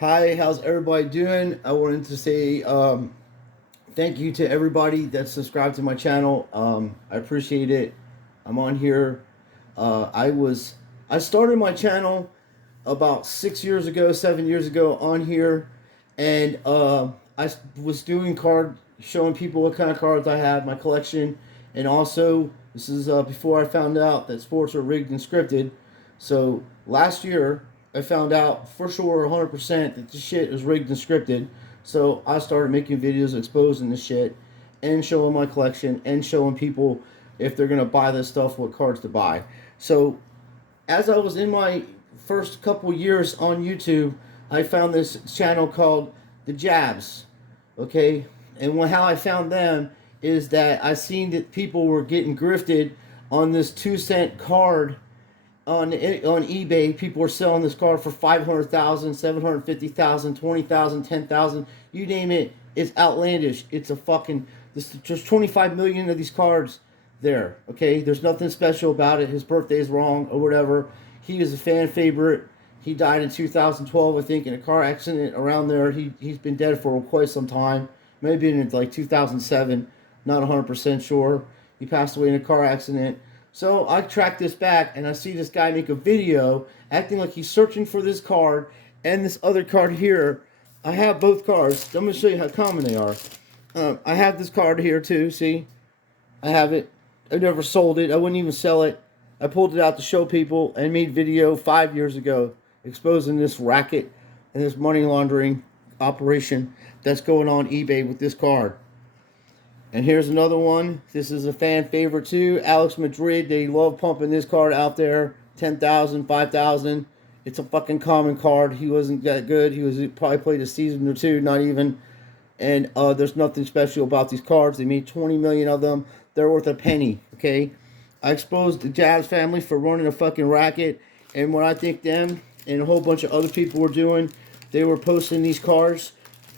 Hi, how's everybody doing? I wanted to say thank you to everybody that subscribed to my channel. I appreciate it. I'm on here. I started my channel about 6 years ago, 7 years ago on here, and was doing showing people what kind of cards I have, my collection, and also this is before I found out that sports are rigged and scripted. So last year I found out for sure 100% that this shit is rigged and scripted. So I started making videos exposing this shit and showing my collection and showing people if they're gonna buy this stuff what cards to buy. So as I was in my first couple years on YouTube, I found this channel called The Jabs. Okay, and how I found them is that I seen that people were getting grifted on this 2 cent card on eBay. People were selling this card for 500,000, 750,000, 20,000, 10,000. You name it. It's outlandish. It's a fucking. There's 25 million of these cards there. Okay, there's nothing special about it. His birthday is wrong or whatever. He is a fan favorite. He died in 2012, I think, in a car accident around there. He's been dead for quite some time. Maybe in like 2007. Not 100% sure. He passed away in a car accident. So I track this back and I see this guy make a video acting like he's searching for this card and this other card here. I have both cards. I'm going to show you how common they are. I have this card here too. See? I have it. I never sold it. I wouldn't even sell it. I pulled it out to show people and made video 5 years ago exposing this racket and this money laundering operation that's going on eBay with this card. And here's another one. This is a fan favorite too. Alex Madrid. They love pumping this card out there. 10,000, 5,000. It's a fucking common card. He wasn't that good. He probably played a season or two, not even. And there's nothing special about these cards. They made 20 million of them. They're worth a penny. Okay. I exposed the Jazz family for running a fucking racket. And what I think them and a whole bunch of other people were doing, they were posting these cards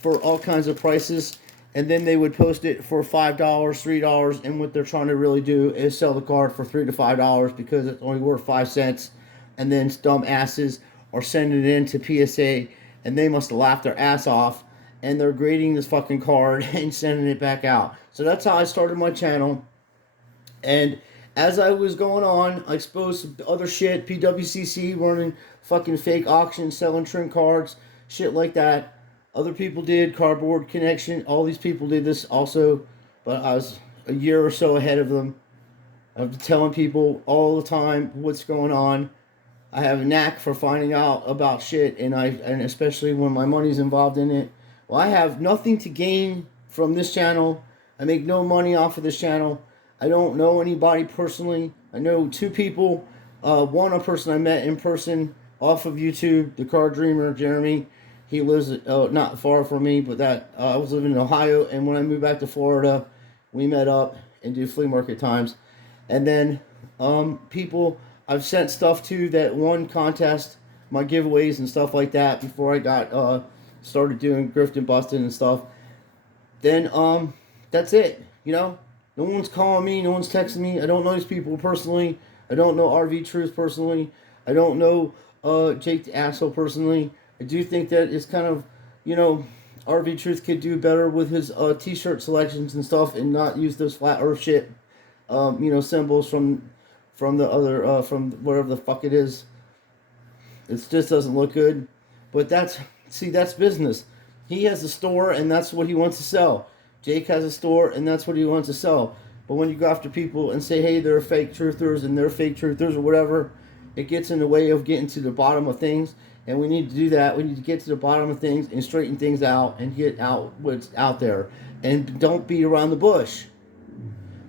for all kinds of prices, and then they would post it for $5, $3, and what they're trying to really do is sell the card for $3 to $5 because it's only worth 5 cents, and then dumb asses are sending it in to PSA, and they must have laughed their ass off, and they're grading this fucking card and sending it back out. So that's how I started my channel, and as I was going on, I exposed some other shit, PWCC running fucking fake auctions, selling trim cards, shit like that. Other people did Cardboard Connection. All these people did this also, but I was a year or so ahead of them. I'm telling people all the time what's going on. I have a knack for finding out about shit, and especially when my money's involved in it. Well, I have nothing to gain from this channel. I make no money off of this channel. I don't know anybody personally. I know two people. One a person I met in person off of YouTube, the Car Dreamer, Jeremy. He lives not far from me, but I was living in Ohio, and when I moved back to Florida, we met up and do flea market times. And then people I've sent stuff to that won contest, my giveaways and stuff like that before I got started doing grift and busting and stuff. Then that's it. You know, no one's calling me, no one's texting me. I don't know these people personally. I don't know RV Truth personally. I don't know Jake the Asshole personally. I do think that it's kind of, you know, RV Truth could do better with his t-shirt selections and stuff and not use those flat earth shit, symbols from the other, from whatever the fuck it is. It just doesn't look good. But that's business. He has a store and that's what he wants to sell. Jake has a store and that's what he wants to sell. But when you go after people and say, hey, they're fake truthers and they're fake truthers or whatever, it gets in the way of getting to the bottom of things. And we need to do that. We need to get to the bottom of things and straighten things out and get out what's out there. And don't beat around the bush.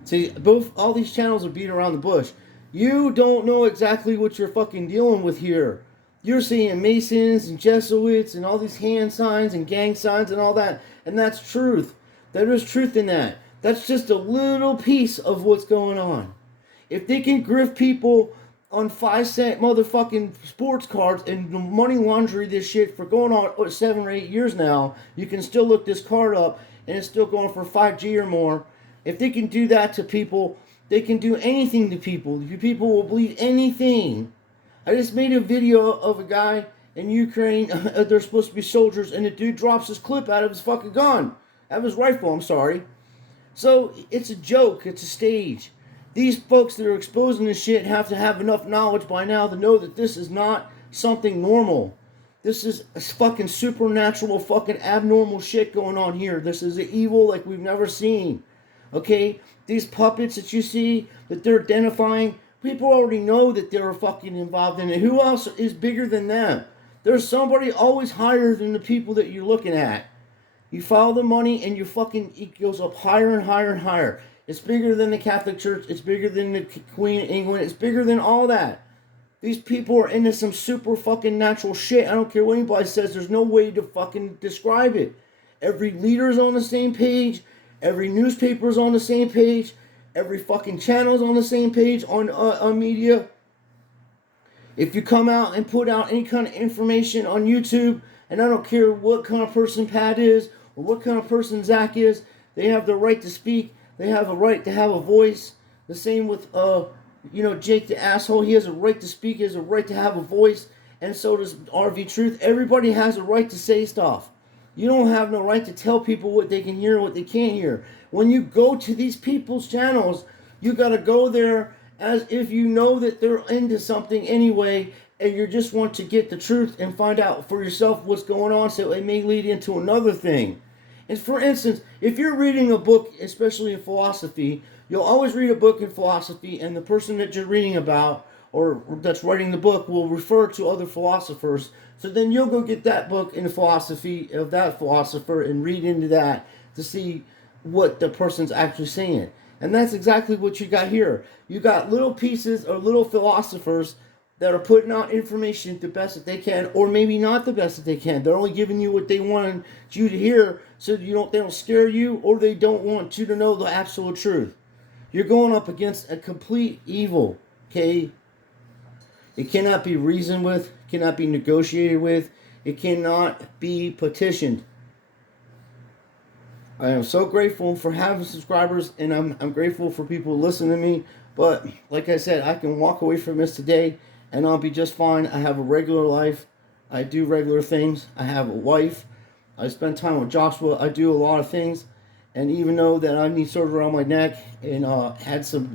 See, all these channels are beating around the bush. You don't know exactly what you're fucking dealing with here. You're seeing Masons and Jesuits and all these hand signs and gang signs and all that. And that's truth. There is truth in that. That's just a little piece of what's going on. If they can grift people on 5 cent motherfucking sports cards and money laundry this shit for going on 7 or 8 years now, you can still look this card up and it's still going for 5G or more. If they can do that to people, they can do anything to people. People will believe anything. I just made a video of a guy in Ukraine, they're supposed to be soldiers, and the dude drops his clip out of his fucking gun, out of his rifle, I'm sorry. So it's a joke, it's a stage. These folks that are exposing this shit have to have enough knowledge by now to know that this is not something normal. This is a fucking supernatural, fucking abnormal shit going on here. This is an evil like we've never seen. Okay? These puppets that you see, that they're identifying, people already know that they're fucking involved in it. Who else is bigger than them? There's somebody always higher than the people that you're looking at. You follow the money and you fucking, it goes up higher and higher and higher. It's bigger than the Catholic Church. It's bigger than the Queen of England. It's bigger than all that. These people are into some super fucking natural shit. I don't care what anybody says. There's no way to fucking describe it. Every leader's on the same page. Every newspaper's on the same page. Every fucking channel's on the same page on media. If you come out and put out any kind of information on YouTube, and I don't care what kind of person Pat is or what kind of person Zach is, they have the right to speak. They have a right to have a voice. The same with, Jake the asshole. He has a right to speak. He has a right to have a voice. And so does RV Truth. Everybody has a right to say stuff. You don't have no right to tell people what they can hear and what they can't hear. When you go to these people's channels, you got to go there as if you know that they're into something anyway, and you just want to get the truth and find out for yourself what's going on, so it may lead into another thing. And for instance, if you're reading a book, especially in philosophy, you'll always read a book in philosophy, and the person that you're reading about or that's writing the book will refer to other philosophers. So then you'll go get that book in the philosophy of that philosopher and read into that to see what the person's actually saying. And that's exactly what you got here. You got little pieces or little philosophers that are putting out information the best that they can, or maybe not the best that they can. They're only giving you what they want you to hear, so they don't scare you, or they don't want you to know the absolute truth. You're going up against a complete evil, okay? It cannot be reasoned with, cannot be negotiated with, it cannot be petitioned. I am so grateful for having subscribers, and I'm grateful for people listening to me. But like I said, I can walk away from this today and I'll be just fine. I have a regular life. I do regular things. I have a wife. I spend time with Joshua. I do a lot of things. And even though that I need surgery around my neck and had some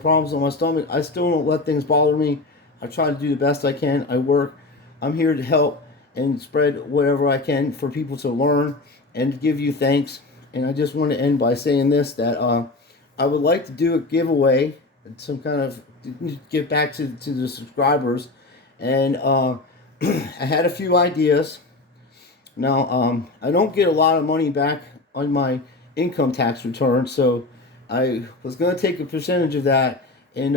problems on my stomach, I still don't let things bother me. I try to do the best I can. I work. I'm here to help and spread whatever I can for people to learn and give you thanks. And I just want to end by saying this, that I would like to do a giveaway, some kind of give back to the subscribers. And I had a few ideas. Now, I don't get a lot of money back on my income tax return, so I was going to take a percentage of that and,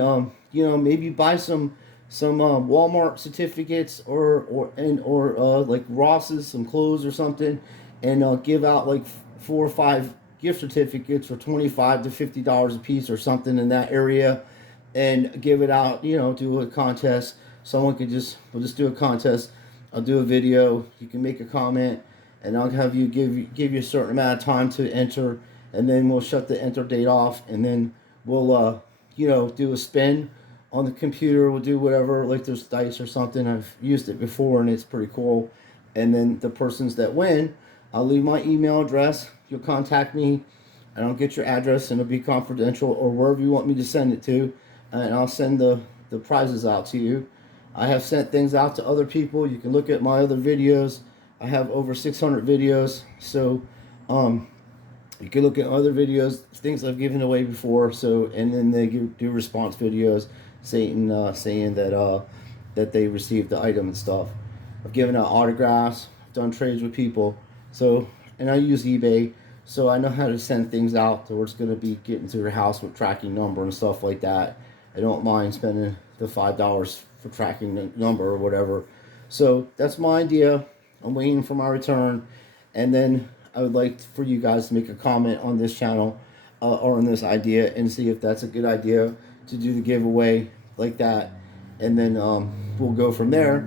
maybe buy some Walmart certificates or like Ross's, some clothes or something, and give out like 4 or 5 gift certificates for $25 to $50 a piece or something in that area, and give it out. Do a contest. We'll just do a contest. I'll do a video. You can make a comment, and I'll have you give you a certain amount of time to enter, and then we'll shut the enter date off, and then we'll do a spin on the computer. We'll do whatever, like there's dice or something. I've used it before and it's pretty cool. And then the persons that win, I'll leave my email address. You'll contact me. I don't get your address, and it'll be confidential, or wherever you want me to send it to, and I'll send the prizes out to you. I have sent things out to other people. You can look at my other videos. I have over 600 videos, so you can look at other videos, things I've given away before. So, and then they do response videos saying that they received the item and stuff. I've given out autographs. I've done trades with people. So, and I use eBay, so I know how to send things out to where it's going to be getting to your house with tracking number and stuff like that. I don't mind spending the $5 for tracking the number or whatever. So that's my idea. I'm waiting for my return, and then I would like for you guys to make a comment on this channel or on this idea, and see if that's a good idea to do the giveaway like that, and then we'll go from there.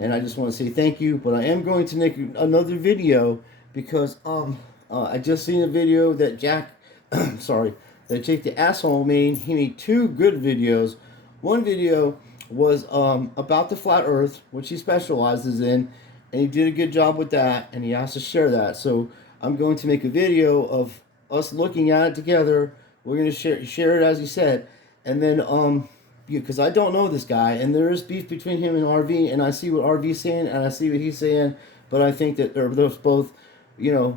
And I just want to say thank you, but I am going to make another video because I just seen a video that that Jake the asshole made. He made 2 good videos. One video was about the flat Earth, which he specializes in, and he did a good job with that, and he asked to share that. So I'm going to make a video of us looking at it together. We're going to share it as he said, and then because I don't know this guy, and there is beef between him and RV, and I see what RV's saying, and I see what he's saying, but I think that they're both,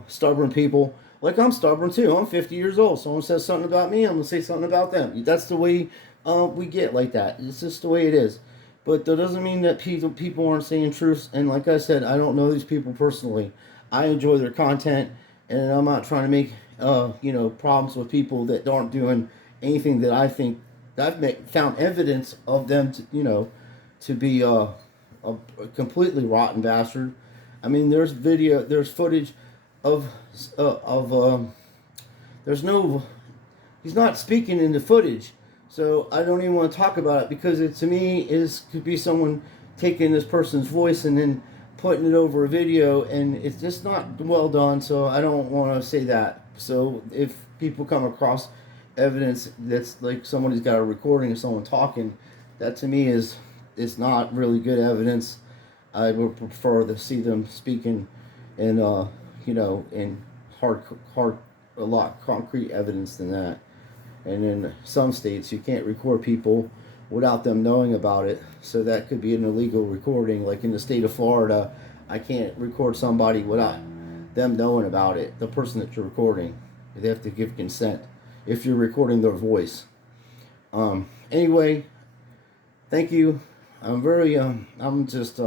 stubborn people. Like I'm stubborn too. I'm 50 years old. Someone says something about me, I'm gonna say something about them. That's the way we get like that. It's just the way it is. But that doesn't mean that people aren't saying truths. And like I said, I don't know these people personally. I enjoy their content, and I'm not trying to make problems with people that aren't doing anything that I think that I've found evidence of them to be a completely rotten bastard. I mean, there's footage of there's no, he's not speaking in the footage, so I don't even want to talk about it because it to me could be someone taking this person's voice and then putting it over a video, and it's just not well done. So I don't want to say that. So if people come across evidence that's like somebody's got a recording of someone talking, that to me is not really good evidence. I would prefer to see them speaking in in hard a lot concrete evidence than that. And in some states you can't record people without them knowing about it, so that could be an illegal recording. Like in the state of Florida, I can't record somebody without them knowing about it, the person that you're recording. They have to give consent if you're recording their voice. Anyway, thank you. I'm just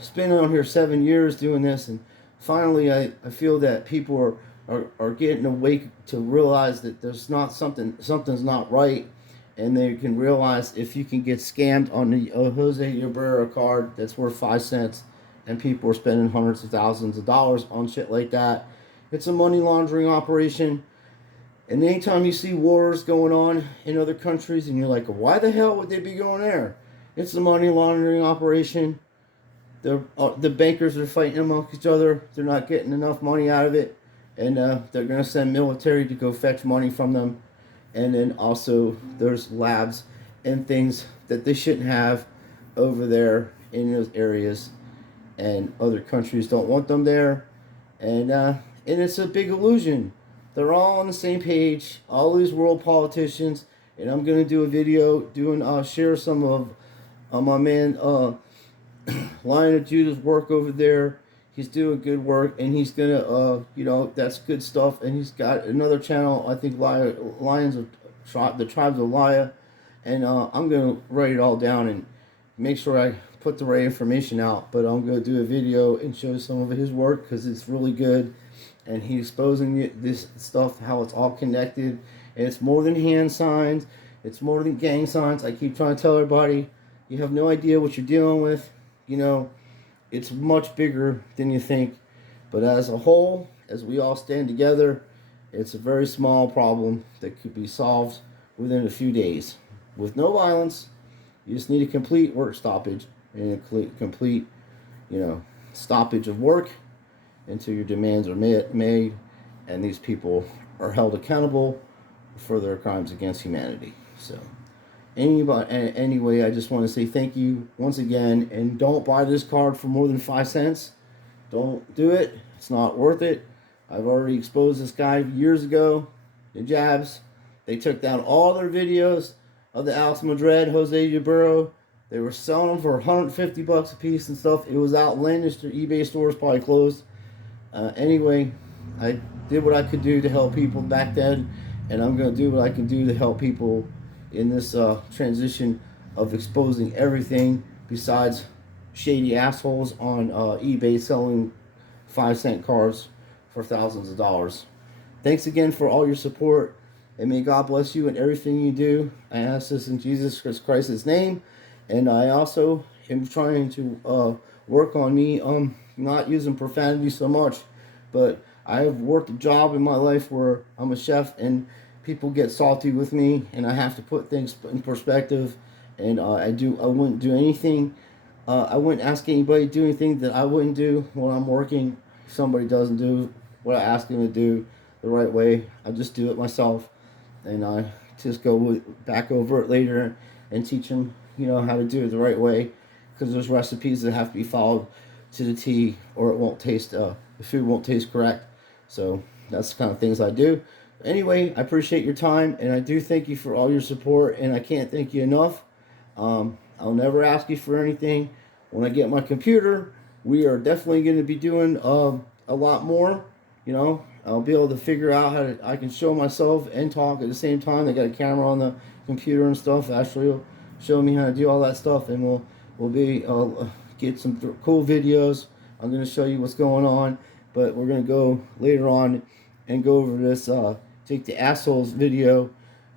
spending on here 7 years doing this, and finally I feel that people are getting awake to realize that something's not right, and they can realize if you can get scammed on the Jose Cabrera card that's worth 5 cents, and people are spending hundreds of thousands of dollars on shit like that. It's a money laundering operation. And anytime you see wars going on in other countries and you're like, why the hell would they be going there? It's a money laundering operation. The bankers are fighting amongst each other. They're not getting enough money out of it. And they're going to send military to go fetch money from them. And then also there's labs and things that they shouldn't have over there in those areas. And other countries don't want them there. And it's a big illusion. They're all on the same page, all these world politicians. And I'm going to do a video share some of my man Lion of Judah's work over there. He's doing good work, and he's gonna that's good stuff. And he's got another channel, I think, Lions of the Tribes of Laya. And I'm gonna write it all down and make sure I put the right information out. But I'm gonna do a video and show some of his work because it's really good. And he's exposing this stuff, how it's all connected. And it's more than hand signs. It's more than gang signs. I keep trying to tell everybody, you have no idea what you're dealing with. It's much bigger than you think. But as a whole, as we all stand together, it's a very small problem that could be solved within a few days. With no violence, you just need a complete work stoppage and a complete, stoppage of work until your demands are made and these people are held accountable for their crimes against humanity. So anyway, I just want to say thank you once again, and don't buy this card for more than 5 cents. Don't do it. It's not worth it. I've already exposed this guy years ago. The jabs. They took down all their videos of the Alex Madrid, Jose Cabrera. They were selling them for $150 a piece and stuff. It was outlandish. Their eBay stores probably closed. Anyway, I did what I could do to help people back then, and I'm going to do what I can do to help people in this transition of exposing everything besides shady assholes on eBay selling 5-cent cards for thousands of dollars. Thanks again for all your support, and may God bless you in everything you do. I ask this in Jesus Christ's name, and I also am trying to work on me not using profanity so much, but I have worked a job in my life where I'm a chef and people get salty with me, and I have to put things in perspective. And I wouldn't do anything. I wouldn't ask anybody to do anything that I wouldn't do when I'm working. If somebody doesn't do what I ask them to do the right way, I just do it myself, and I just go back over it later and teach them, how to do it the right way, because there's recipes that have to be followed to the T, or it won't taste. The food won't taste correct. So that's the kind of things I do. Anyway, I appreciate your time, and I do thank you for all your support, and I can't thank you enough. I'll never ask you for anything. When I get my computer, we are definitely going to be doing a lot more. I'll be able to figure out how I can show myself and talk at the same time. I got a camera on the computer and stuff. Ashley will show me how to do all that stuff, and we'll be get some cool videos. I'm going to show you what's going on, but we're going to go later on and go over this take the assholes video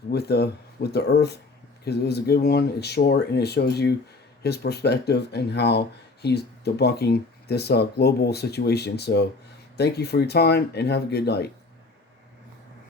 with the Earth, because it was a good one. It's short and it shows you his perspective and how he's debunking this global situation. So thank you for your time and have a good night.